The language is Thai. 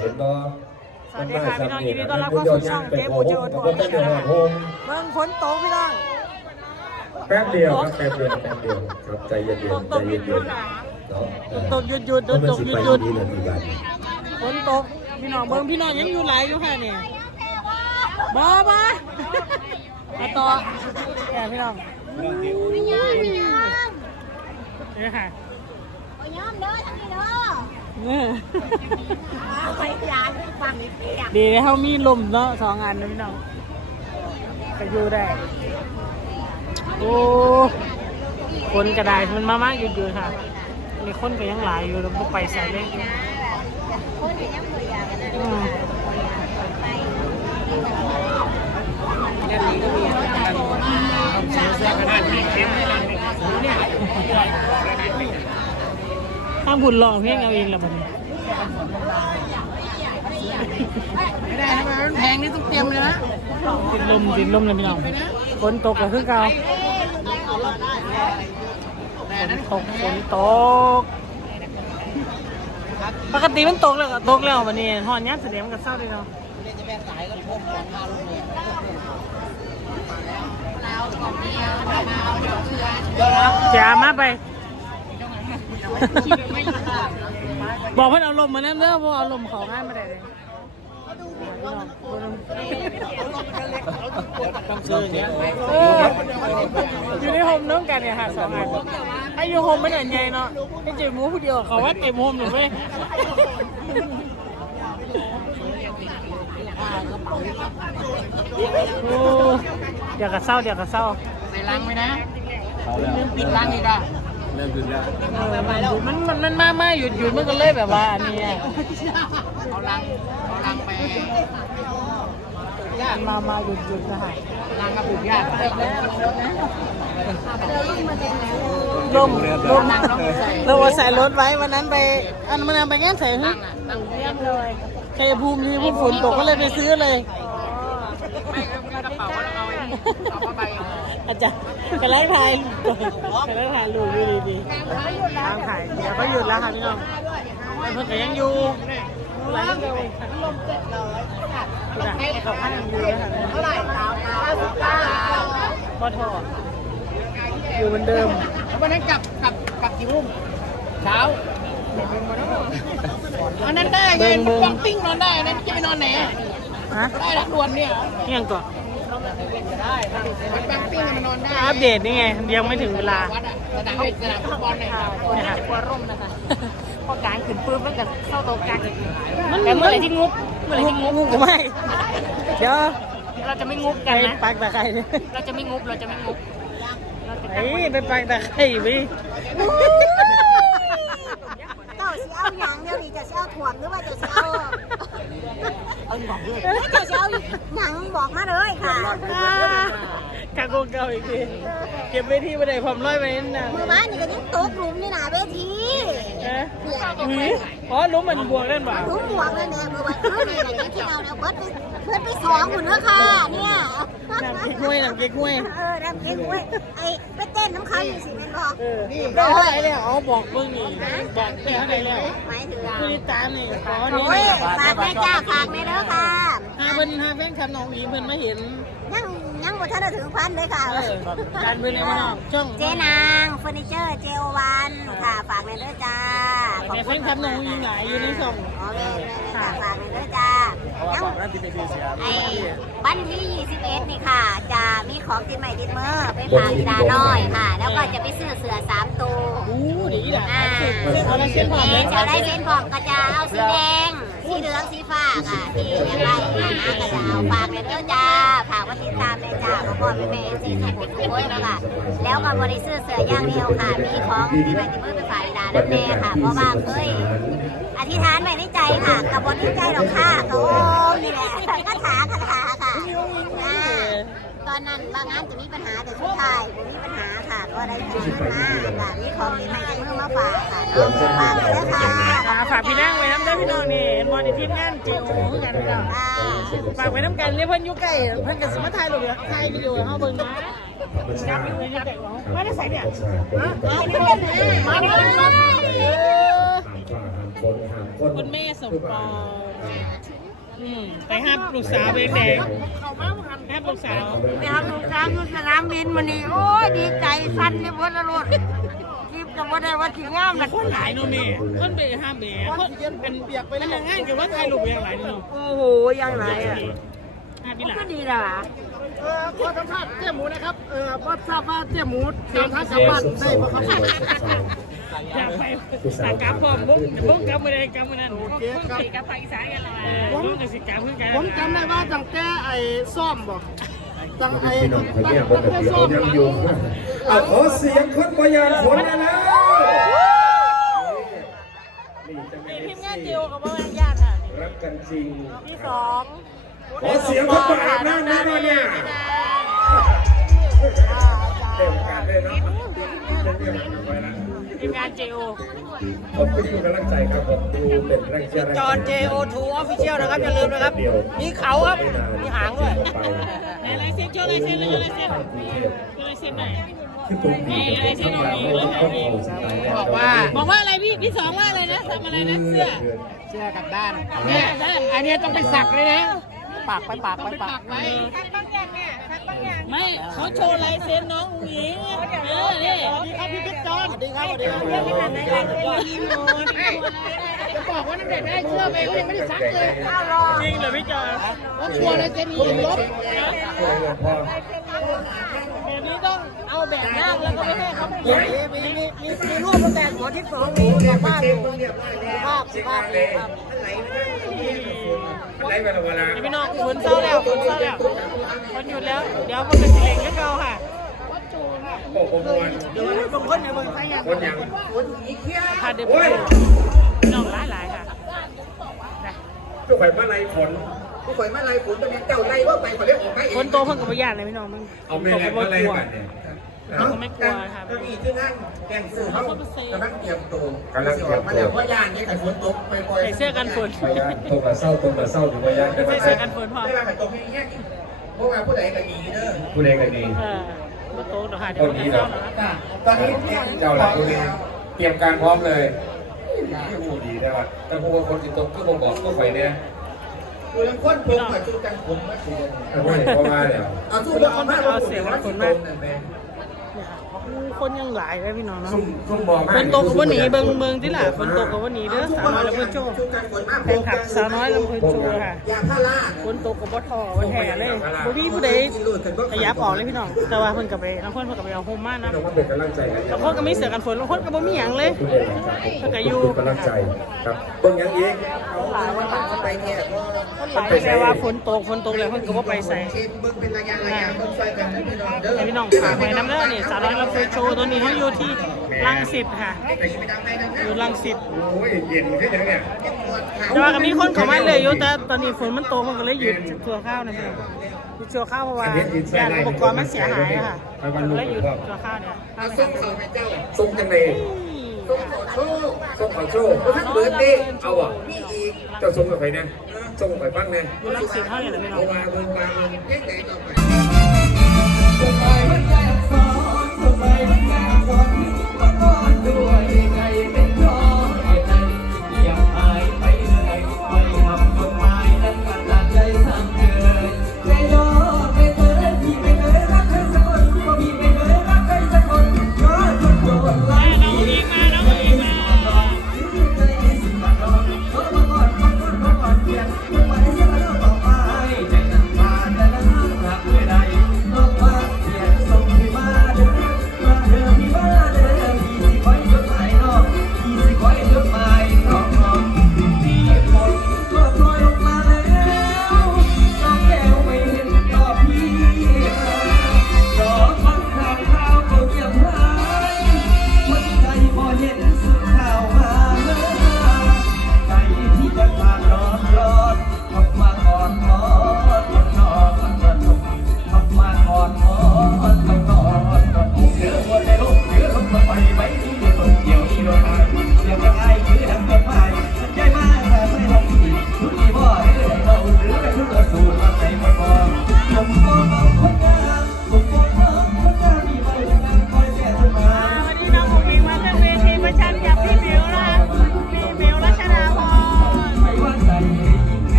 เห็นบ่สวัสดีค่ะพี่น้องยินดีต้อนรับเข้าสู่ช่องเจ๊โบเจโอทัวร์ก็จะหอดโฮมเบิ่งฝนตกพี่น้องแป๊บเดียวครับแป๊บเดียวแป๊บเดียวครับใจเย็นๆใจเย็นๆเนาะตกหยุดหยุดเพราะมันตกสิหยุไปดหยุดนี่นาทีบัดนี้ฝนตกพี่น้องเบิ่งพี่น้องยังอยู่หลายอยู่ค่ะเนี่ยบ้าบ้ามาต่อแก่พี่น้องไม่ยอมไม่ยอมนี่ค่ะไม่ยอมเด้อทั้งนี้เด้อ นี่ไปยานฟังเปียกดีเลยเขามีลมเนาะสองอันนะพี่น้องก็อยู่ได้ โอ้คนกระไดมันมามากหยุดๆค่ะมีคนก็ยังหลายอยู่แล้วพวกไปใส่เลยคนที่ยังบ่อยากกันนะอืมถ้า บุญลองเพลงเอาเองละมันไม่ได้นะมันแพงนี่ต้องเตรียมเลยนะติดลมติดลมเลยพี่น้องฝนตกก็คือเก่าฝนตกฝนตก ปกติมันตกแล้วก็ตกแล้ววันนี้หอนยัดเสียมนกับเศร้าเลยเนาะเนี่ยจะแบ่งสายก็พ่นของข้าวลูกเนี่ยจะมาไป บอกเพื่อนเอาลมมาแน่เด้อเพราะเอาลมเขาง่ายมาได้เลยต้องซื้อเนี่ยเอออยู่ในโฮมน้องกันเนี่ยค่ะสองอันไอ้อยู่โฮมไม่ได้ใหญ่เนาะไอ้เจมูผู้เดียวเขาว่าเต็มโฮมหนูเว้ยโอ้เดี๋ยวกับเศร้าเดี๋ยวกับเศร้าใส่ลังไว้นะลืมปิดลังอีกอะ เริ่มขึ้นแล้วเออมันมันมันมามาหยุดหยุดมันก็เลยแบบว่าอันนี้อะเอาลังเอาลังไปมันมามาหยุดหยุดนะคะลังกับปลูกยากลมลมเราใส่รถไว้วันนั้นไป อันมันนำไปแง่ใส่ฮึลังอะลังเรียบเลยชัยภูมิที่ฝนตกก็เลยไปซื้อเลยไม่ก็มีกระเป๋าแล้วเอาไว้เอาผ้าใบ อาจารย์กระไรถ่ายกระไรถ่ายลูกอยู่ดีๆทางถ่ายเดี๋ยวก็หยุดแล้วค่ะพี่น้องแต่เพิ่นก็ยังอยู่หลายเรื่องเลยลมเจ็ดร้อยให้เขาพันอยู่เลยค่ะเท่าไหร่เก้าสิบเก้าพ่อทออยู่เหมือนเดิมวันนั้นกลับกลับกลับกี่โมงเช้าอันนั้นได้ไงฟังปิ้งนอนได้อันนั้นจะไปนอนไหนฮะได้ทักด่วนเนี่ยนี่ยังก่อน อนได้อัปเดตนี่ไงยังไม่ถึงเวลาวัดอะสนามสนามฟุตบอลเนี่ยครับเนี่ยค่ะกลัวร่มนะคะพอกลางขึ้นปื้มมันก็เข้าตรงกลางอีกมันแต่เมื่อไหร่ที่งุบเมื่อไหร่ที่งุบงุบไม่เดี๋ยวเราจะไม่งุบไปกันนะปักตะไคร้เนี่ยเราจะไม่งุบเราจะไม่งุบเราจะไอ้ไปปักตะไคร้ไปเจ้าสิเอาหยังเดี๋ยวนี้จะสิเอาถ่วมหรือว่าจะสิเอา เอาหยังด้วยจะสิเอาหยังบอกมาเลยค่ะ กางโกงเก่าอีกทีเก็บไว้ที่บันไดผมร้อยไว้นั่นน่ะมือบ้านนี่ก็ยังตกหลุมนี่นะเวทีเอ๊ะหวีอ๋อรู้มันบวกเล่นบ่าหลุมบวกเลยเนี่ยมือบ้านคือนี่แหละยังที่เราเนี่ยเบิดไปเบิดไปสองหมุนแล้วค่ะเนี่ยน้ำเก๊กห้วยน้ำเก๊กห้วยเออน้ำเก๊กห้วยไอ้ไปเต้นน้ำเขาอยู่สิแม่นบอกเออได้เท่าไหร่แล้วเอาบอกเบิ่งนี่บอกได้เท่าไหร่แล้วหมายถึงผู้ติดตามนี่ขอนี่โอ้ยฝากแม่จ้าฝากแม่เด้อค่ะหาเพิ่นหาแฟนคลับน้องหวีเพิ่นมาเห็นยังยัง บ่ทันได้ถึงพันเลยค่ะเออการเพิ่นในวันนอกช่องเจนางเฟอร์นิเจอร์เจโอวันค่ะฝากแม่เด้อจ้าแต่แฟนคลับน้องหวีหลายอยู่ในช่องอ๋อแม่แม่ค่ะฝากแม่เด้อจ้ายังไอ้วันที่ 21 นี่ค่ะ จะมีของติดใหม่ติดมือไปฝากอีดาน้อยค่ะ แล้วก็จะไปซื้อเสือสามตัวอู้ดีล่ะอ่าเอาละเส้นผ่านเอเลงยจะได้เส้นบอกก็จะเอาสีแดงสีเหลืองสีฟ้าค่ะที่ยังไงนะก็จะเอาฝากเลยเด้อจ้า ฝากว่าติดตามแม่จ้าพ่อพ่อแม่แม่สีทุกคนทุกคนนะคะแล้วก็บริซื้อเสือย่างเดียวค่ะ มีของที่มันจะมือเป็นฝายดาน้ำแน่ค่ะ เพราะว่าเคยอธิษฐานไว้ในใจค่ะกับบนที่ใจหรอกค่ะก็โอ้นี่แหละคาถาคาถาค่ะอ่า อนนั้นบางงานจะมีปัญหาแต่สุดท้ายผมมีปัญหาค่ะก็ได้เจอมาค่ะมีของที่ใหม่จะเพิ่มมาฝากค่ะเนาะฝากเลยนะคะอ่าฝากพี่นั่งไว้น้ำได้อพี่น้องนี่เห็นบอลในทีมงานจิ๋วคือกันพี่น้องอ่าฝากไว้น้ำกันเนี่ยเพิ่นอยู่ใกล้เพิ่นก็สิมาถ่ายรูปอยู่ถ่ายวิดีโอให้เฮาเบิ่งนะจับอยู่อยู่ใกล้ของไม่ได้ใส่เนี่ยฮะมาเลยมาเลยเออคนหามคนคุณแม่สมปอง อ่าอืมไปห้ามปรึกษาวเบงแดงห้ามปรึกษาวไปทำลูกช้างอยู่สนามบินมานี่โอ้ยดีใจสั้นเลยพดละรถคลิปกับว่าได้ว่าที่งามนะคนหลายเนาะแม่คนไปห้ามแหมคนเป็นเปียกไปแล้วงานกับว่าถ่ายรูปอย่างไรเนาะโอ้โหยังไงอะ ห้าพี่หลาก็ดีนะเออขอสัมภาษณ์เจ๊หมูนะครับ เออว่าทราบว่าเจ๊หมูเดินทางกลับบ้านได้ปะครับอยากไปสากาพร้อมบุ้งบุ้งกลับมาเลยกลับมานั่นโอเคครับกับไปอีสานกันละบุ้งกับสิกาเพื่อนกันผมจำได้ว่าตั้งแต่ไอ้ซ่อมบอกตั้งไอ้พี่น้องคนตั้งเนี้ยบนแต่เตียซ่อมยังอยู่เอาขอเสียงคนประหยัดคนนะนะนี่จะไม่ทีมงานได้เดียวกับว่าญาติค่ะรักกันจริงที่สอง ขอเสียงคนประหยัดนั่นนะเนี่ยเต็มการเลยเนาะเต็มไปแล้วทีมงานเจโอขอบคุณทุกกำลังใจครับผมดูเป็นแรงเชียร์จอน JO2 Official นะครับอย่าลืมนะครับ มีเขาครับ มีหางด้วยไหนลายเซ็นโชว์ลายเซ็นเลยลายเซ็นลายเซ็นไหนคือตรงนี้ทำงานไม่ต้องเข้าสไตล์บอกว่า บอกว่าอะไรพี่พี่สองว่าอะไรนะทำอะไรนะเสื้อเชื่อกับด้านเนี่ยอันนี้ต้องไปสักเลยนะ ปากไปปากไปปากไว้ไม่เขาโชว์ลายเซ็นน้องอุ้งอิงเออนี่สวัสดีครับพี่บิ๊กจอนสวัสดีครับสวัสดีครับจะบอกว่าน้ำเด็ดได้เชื่อไปเขายังไม่ได้ซักเลยจริงเหรอพี่จอนเขาชัวร์เลยเซ็นอีลบแบบนี้ต้องเอาแบบย่างแล้วก็ไม่ให้เขาเขียนมีมีมีมีรูปตั้งแต่หัวที่สองมีกลับบ้านอยู่ภาพภาพภาพ ได้เวลาเวลาพี่น้องฝนเศร้าแล้วฝนเศร้าแล้วฝนหยุดแล้ว เดี๋ยวมันเป็นสิเหล็กก็เก่าค่ะโอ้โหมวนบางคนอย่าเบิ่งใครยังคนยังพาเด็กโอ้ยวน้องหลายหลายค่ะทุกฝ่ายมาไล่ฝนผู้ข่อยมาไล่ฝนจะมีเจ้าไล่ว่าไปข่อยได้ออกมาเองคนโตเพิ่งกับพยานเลยพี่น้องมึงเอาแม่ตกแรกังบมาไล่กลัวบัดเนี่ย เขาก็ไม่กลัวค่ะเก้าอี้ที่นั่งแกงสื่อเขากำลังเตรียมตัวกำลังเตรียมตัว มาแล้วเพราะย่านนี้กับฝนตกไปปล่อยใส่เสื้อกันฝนพยานตรงกับเศร้าตรงกับเศร้าอยู่พยานใส่เสื้อกันฝนพอได้มาไปตรงนี้แง่เพราะว่าผู้ใดก็ดีเด้อผู้ใดก็ดีเออมาโตเดี๋ยวค่ะเดี๋ยวมันจะเศร้าแล้วนะจ้ะตอนนี้เตรียมเจ้าหลักพผู้ร้อมนี้แล้วเตรียมการพร้อมเลยที่ผู้ดีได้ว่าแต่ผู้ว่าคนที่ตกก็บอกบอกก็ไปเนี่ยดูแล้วคนพงมาชูกันผมมาชูกันเอาไว้เพราะว่าเดี๋ยวเอาสู้แล้วเอามาเอาเสียงว่าสิตรงนั่นแม่เนี่ยค่ะ คนยังหลายเลยพี่น้องเนาะ ซุ่มซุ่มบอกฝนตกกับวันนี้เบิ่งเบิ่งที่ล่ะฝนตกกับวันนี้เด้อสาวน้อยลำพูนโชว์ชูกันฝนมาแฟนคลับสาวน้อยลำพูนโชว์ค่ะยาพาราฝนตกกับบ่ทอวันแห่เลยบ่มีผู้ใดขยับออกเลยพี่น้อง แต่ว่าเพิ่นก็ไปบางคนเพิ่นก็ไปเอาโฮมมานะน้องมันเป็นกำลังใจกันบางคนก็มีเสือกันฝนบางคนก็บ่มีหยังเลยผู้ใดครับผมเป็นกำลังใจครับเบิ่งยังอีกหลายวันหลังไปเนี่ยหลายแต่ว่าฝนตกฝนตกแล้วเพิ่นก็บ่ไปใส่เช็ดเบิ่งเป็นระยะระยะเบิ่งช่วยกันนะพี่น้องเด้อให้พี่น้องฝากไว้น้ำเด้อนี่สาวน้อยลำพูนโชว์ตัวนี้เขาอยู่ที่รังสิตค่ะไปไปดังไปดังนะอยู่รังสิตโอ้ยเย็นขึ้นยังเนี่ยแต่ว่าก็มีคนเข้ามาเลยอยู่แต่ตอนนี้ฝนมันตกมันก็เลยหยุดชั่วข้าวนะพี่น้องหยุดชั่วข้าวเพราะว่าญาติอุปกรณ์มันเสียหายอะค่ะก็เลยหยุดชั่วข้าวเนี่ยเอาส่งเขาให้เจ้าซุ่มจังเลยส่งขอโชคซุ่มขอโชคท่านเบิร์ดเด้เอาอะมีอีกเจ้าซุ่มกับใครเนี่ยซุ่มกับใครบ้างเนี่ยอยู่รังสิตเท่าไหร่ล่ะพี่น้อเอางมาเบิ่งมาเบิ่งเจ๊ไหนต่อไปเ